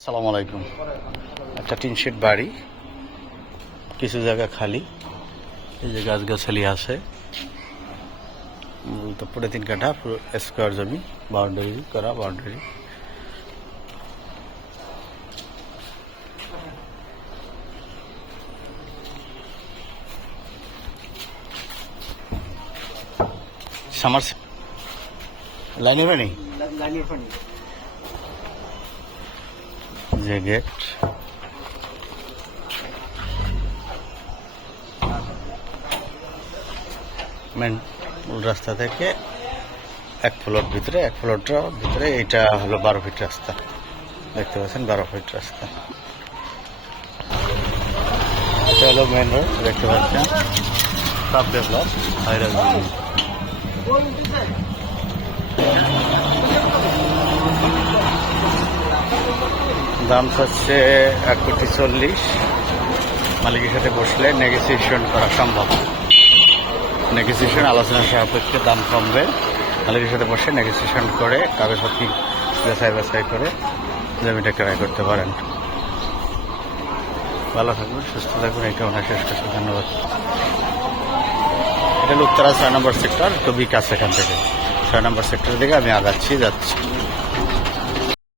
সালাম আলাইকুম একটা টিন শেড বাড়ি কিছু জায়গা খালি এই যে গাছগাছালি আছে মূলত পুরো তিন কাঠা পুরো স্কোয়ার জমি বাউন্ডারি করা বাউন্ডারি সামার লাইন হবে নেই যে গেট মেন রাস্তা থেকে এক ফ্লোর ভিতরে, এক ফ্লোরটা ভিতরে এটা হলো বারো ফিট রাস্তা। দেখতে পাচ্ছেন বারো ফিট রাস্তা। এটা হলো মেন রোড দেখতে পাচ্ছেন। সব ডেভেলপ হাইরাজ দাম হচ্ছে এক কোটি চল্লিশ। মালিকের সাথে বসলে নেগোসিয়েশন করা সম্ভব। নেগোসিয়েশন আলোচনা সাপেক্ষে দাম কমবে। মালিকের সাথে বসে নেগোসিয়েশন করে কাগজপত্র বেসাই বেসাই করে জমিটা ক্রয় করতে পারেন। ভালো থাকবেন, সুস্থ থাকবেন এটা ওনার শেষ করছি। ধন্যবাদ। এটা উত্তরা ছয় নম্বর সেক্টর খুবই কাছে এখান থেকে। ছয় নম্বর সেক্টরের দিকে আমি আগাচ্ছি, যাচ্ছি।